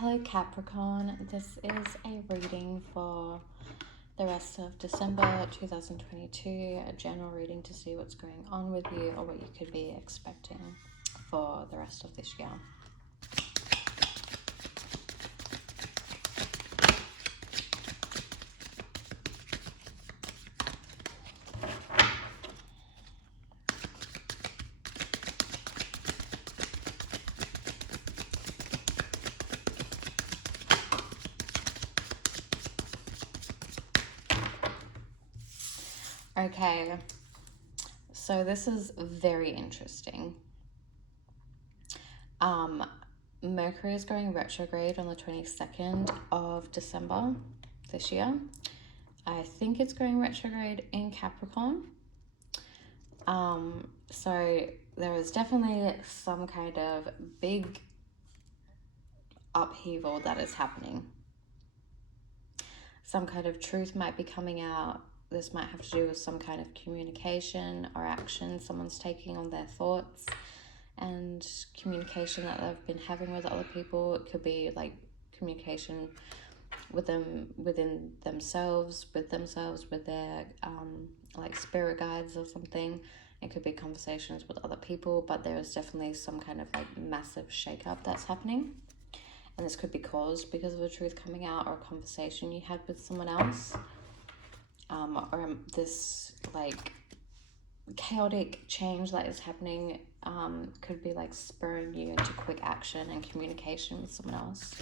Hello Capricorn, this is a reading for the rest of December 2022, a general reading to see what's going on with you or what you could be expecting for the rest of this year. Okay, so this is very interesting. Mercury is going retrograde on the 22nd of December this year. I think it's going retrograde in Capricorn. So there is definitely some kind of big upheaval that is happening. Some kind of truth might be coming out. This might have to do with some kind of communication or action someone's taking on their thoughts and communication that they've been having with other people. It could be like communication with them, within themselves, with their like spirit guides or something. It could be conversations with other people, but there is definitely some kind of like massive shakeup that's happening. And this could be caused because of a truth coming out or a conversation you had with someone else. Or this like chaotic change that is happening could be like spurring you into quick action and communication with someone else.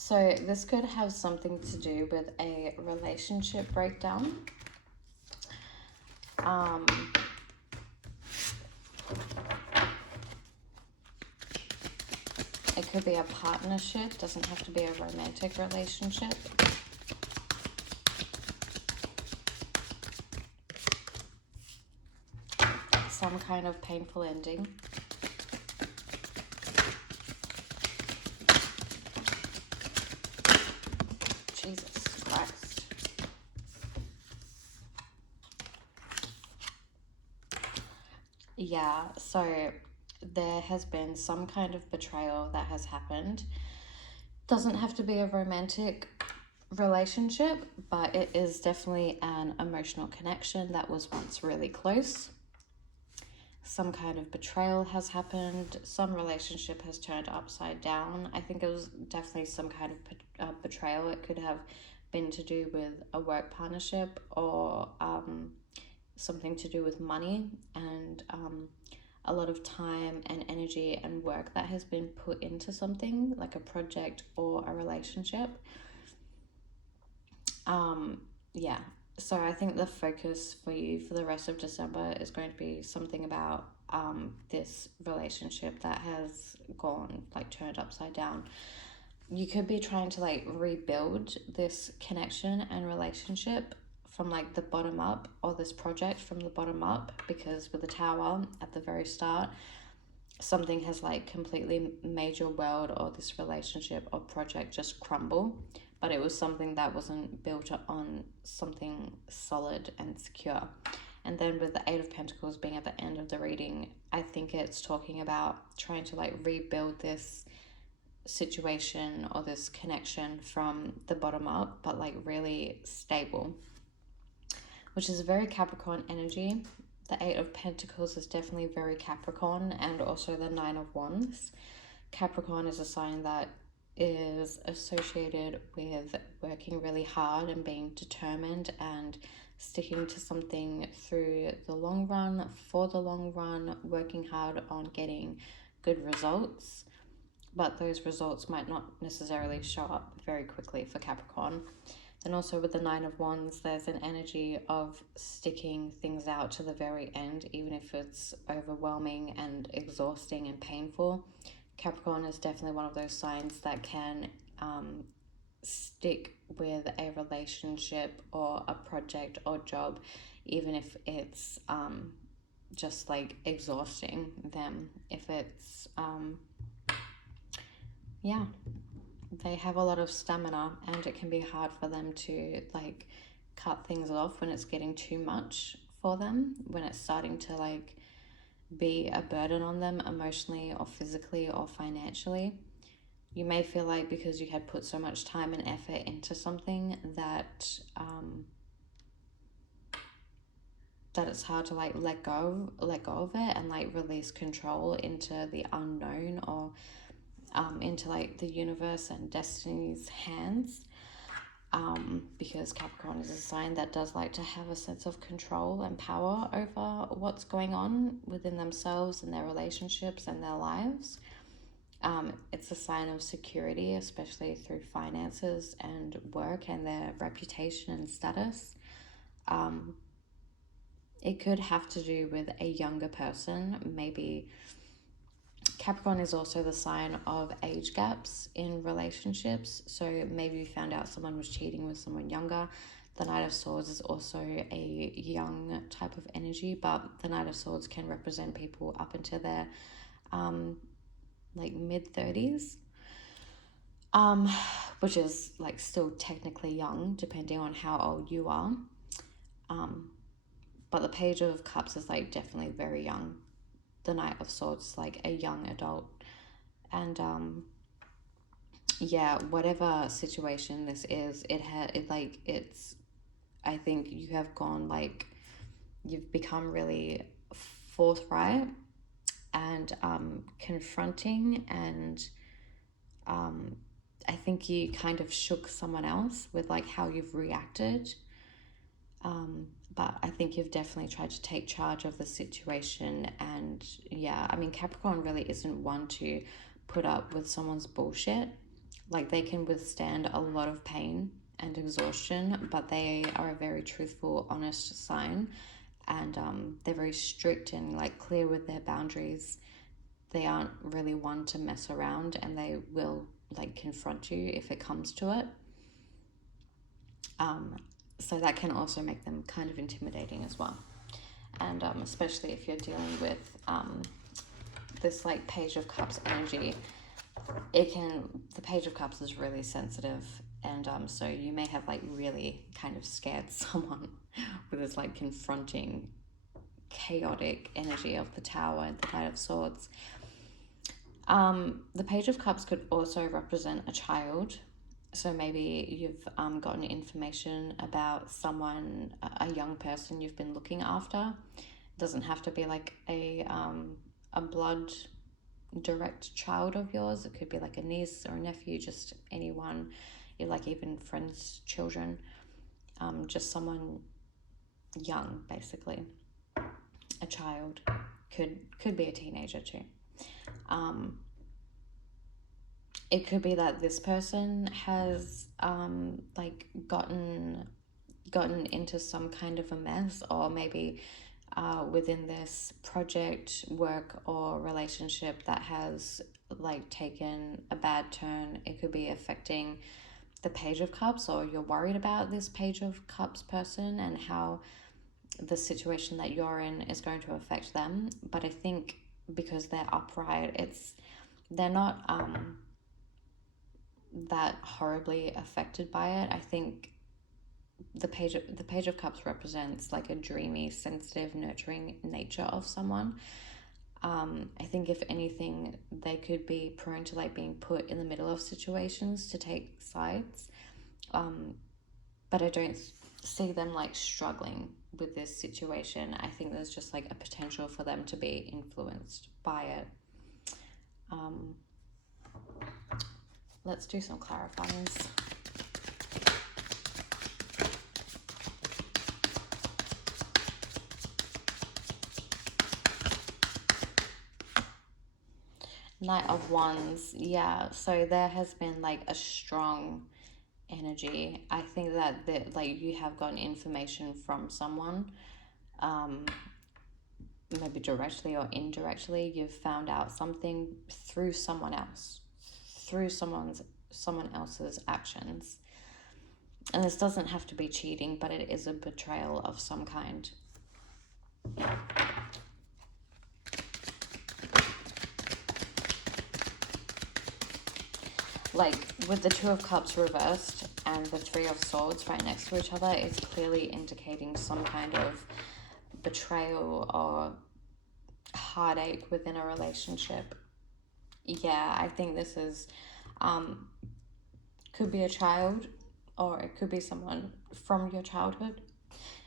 So this could have something to do with a relationship breakdown. It could be a partnership, doesn't have to be a romantic relationship. Some kind of painful ending. Jesus Christ. Yeah, so there has been some kind of betrayal that has happened. Doesn't have to be a romantic relationship, but it is definitely an emotional connection that was once really close. Some kind of betrayal has happened. Some relationship has turned upside down. I think it was definitely some kind of betrayal. It could have been to do with a work partnership or something to do with money and a lot of time and energy and work that has been put into something like a project or a relationship. Yeah, so I think the focus for you for the rest of December is going to be something about this relationship that has gone like turned upside down. You could be trying to like rebuild this connection and relationship from like the bottom up, or this project from the bottom up, because with the Tower at the very start, something has like completely made your world or this relationship or project just crumble, but it was something that wasn't built on something solid and secure. And then with the Eight of Pentacles being at the end of the reading, I think it's talking about trying to like rebuild this situation or this connection from the bottom up, but like really stable, which is very Capricorn energy. The Eight of Pentacles is definitely very Capricorn, and also the Nine of Wands. Capricorn is a sign that is associated with working really hard and being determined and sticking to something through the long run, for the long run, working hard on getting good results. But those results might not necessarily show up very quickly for Capricorn. Then also with the Nine of Wands, there's an energy of sticking things out to the very end, even if it's overwhelming and exhausting and painful. Capricorn is definitely one of those signs that can stick with a relationship or a project or job, even if it's just like exhausting them. If it's, yeah, they have a lot of stamina, and it can be hard for them to like cut things off when it's getting too much for them, when it's starting to like be a burden on them emotionally or physically or financially. You may feel like because you had put so much time and effort into something that that it's hard to like let go of it and like release control into the unknown, or into like the universe and destiny's hands. Because Capricorn is a sign that does like to have a sense of control and power over what's going on within themselves and their relationships and their lives. It's a sign of security, especially through finances and work and their reputation and status. It could have to do with a younger person. Maybe Capricorn is also the sign of age gaps in relationships. So maybe you found out someone was cheating with someone younger. The Knight of Swords is also a young type of energy, but the Knight of Swords can represent people up into their like mid-30s, which is like still technically young depending on how old you are. But the Page of Cups is like definitely very young. The Knight of Swords is like a young adult. And yeah, whatever situation this is, it's, I think you have gone like, you've become really forthright and confronting, and I think you kind of shook someone else with like how you've reacted. But I think you've definitely tried to take charge of the situation. And yeah, I mean, Capricorn really isn't one to put up with someone's bullshit. Like, they can withstand a lot of pain and exhaustion, but they are a very truthful, honest sign. And they're very strict and like clear with their boundaries. They aren't really one to mess around, and they will like confront you if it comes to it. So that can also make them kind of intimidating as well. And especially if you're dealing with this like Page of Cups energy, the Page of Cups is really sensitive. And so you may have like really kind of scared someone with this like confronting, chaotic energy of the Tower and the Knight of Swords. The Page of Cups could also represent a child. So maybe you've gotten information about someone, a young person you've been looking after. It doesn't have to be like a blood direct child of yours. It could be like a niece or a nephew, just anyone, like even friends' children, just someone young, basically. A child could be a teenager too. It could be that this person has like gotten into some kind of a mess, or maybe within this project, work, or relationship that has like taken a bad turn. It could be affecting the Page of Cups, or you're worried about this Page of Cups person and how the situation that you're in is going to affect them. But I think because they're upright, they're not that horribly affected by it. I think the Page of Cups represents like a dreamy, sensitive, nurturing nature of someone. I think if anything, they could be prone to like being put in the middle of situations to take sides. But I don't see them like struggling with this situation. I think there's just like a potential for them to be influenced by it. Let's do some clarifiers. Knight of Wands, yeah. So there has been like a strong energy. I think that like you have gotten information from someone, maybe directly or indirectly. You've found out something through someone else, through someone else's actions. And this doesn't have to be cheating, but it is a betrayal of some kind. Like with the Two of Cups reversed and the Three of Swords right next to each other, it's clearly indicating some kind of betrayal or heartache within a relationship. Yeah, I think this is could be a child, or it could be someone from your childhood.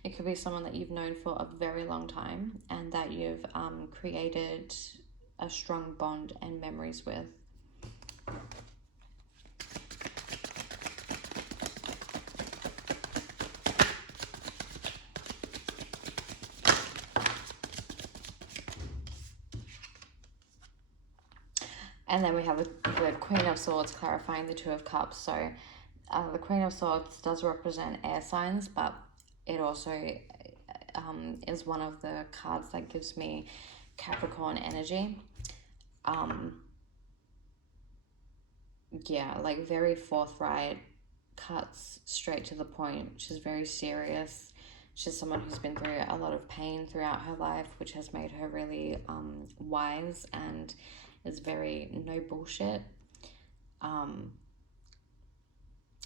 It could be someone that you've known for a very long time and that you've created a strong bond and memories with. And then we have the Queen of Swords clarifying the Two of Cups. So the Queen of Swords does represent air signs, but it also is one of the cards that gives me Capricorn energy. Yeah, like very forthright, cuts straight to the point. She's very serious. She's someone who's been through a lot of pain throughout her life, which has made her really wise and is very no bullshit.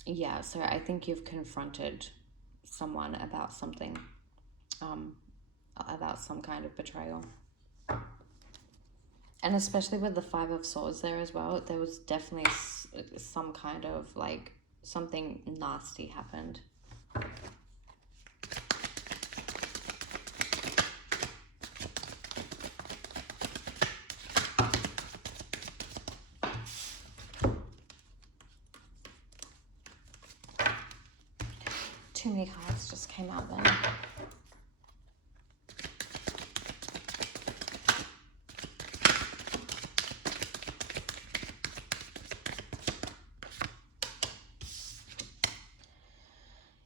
Yeah, so I think you've confronted someone about something, about some kind of betrayal. And especially with the Five of Swords there as well, there was definitely some kind of like something nasty happened. Too many cards just came out then.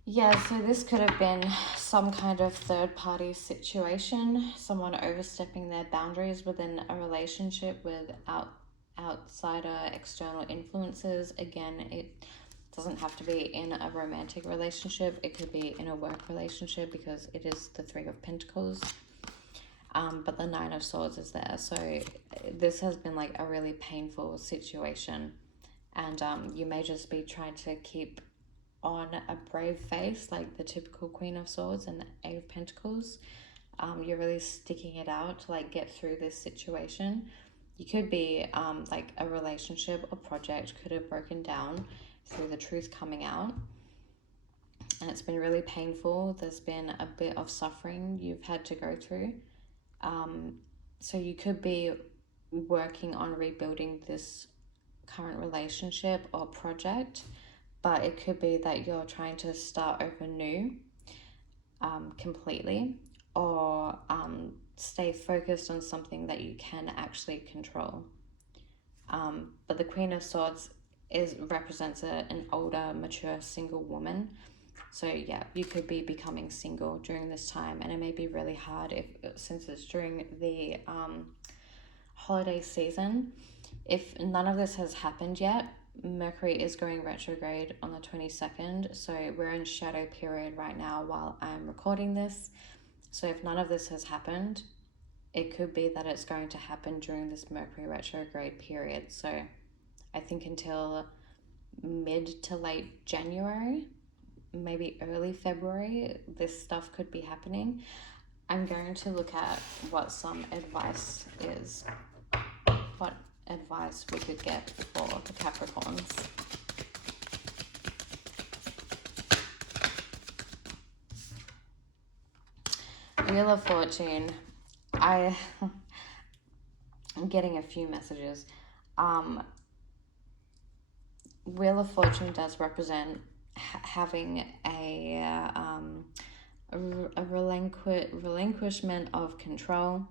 Yeah, so this could have been some kind of third-party situation, someone overstepping their boundaries within a relationship with outsider external influences. Again, it doesn't have to be in a romantic relationship. It could be in a work relationship because it is the Three of Pentacles. But the Nine of Swords is there. So this has been like a really painful situation. And you may just be trying to keep on a brave face, like the typical Queen of Swords and the Eight of Pentacles. You're really sticking it out to like get through this situation. You could be like a relationship or project could have broken down through the truth coming out, and it's been really painful. There's been a bit of suffering you've had to go through. So you could be working on rebuilding this current relationship or project, but it could be that you're trying to start over new completely, or stay focused on something that you can actually control. But the Queen of Swords represents an older, mature, single woman. So yeah, you could be becoming single during this time, and it may be really hard since it's during the holiday season. If none of this has happened yet, Mercury is going retrograde on the 22nd, so we're in shadow period right now while I'm recording this. So if none of this has happened, it could be that it's going to happen during this Mercury retrograde period. So I think until mid to late January, maybe early February, this stuff could be happening. I'm going to look at what some advice is. What advice we could get for the Capricorns. Wheel of Fortune. I'm getting a few messages. Wheel of Fortune does represent having a relinquishment of control.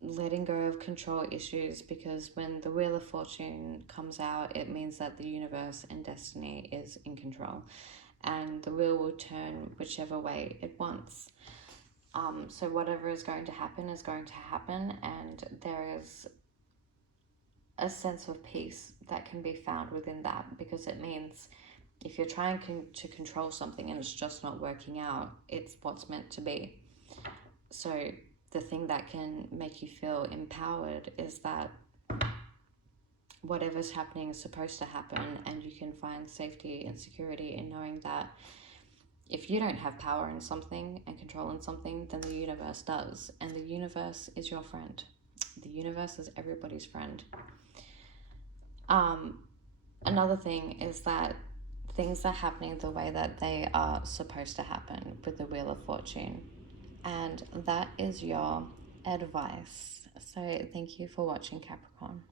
letting go of control issues, because when the Wheel of Fortune comes out, it means that the universe and destiny is in control, and the wheel will turn whichever way it wants. So whatever is going to happen is going to happen, and there is a sense of peace that can be found within that, because it means if you're trying to control something and it's just not working out, it's what's meant to be. So the thing that can make you feel empowered is that whatever's happening is supposed to happen, and you can find safety and security in knowing that if you don't have power in something and control in something, then the universe does, and the universe is your friend. The universe is everybody's friend. Another thing is that things are happening the way that they are supposed to happen with the Wheel of Fortune, and that is your advice. So thank you for watching, Capricorn.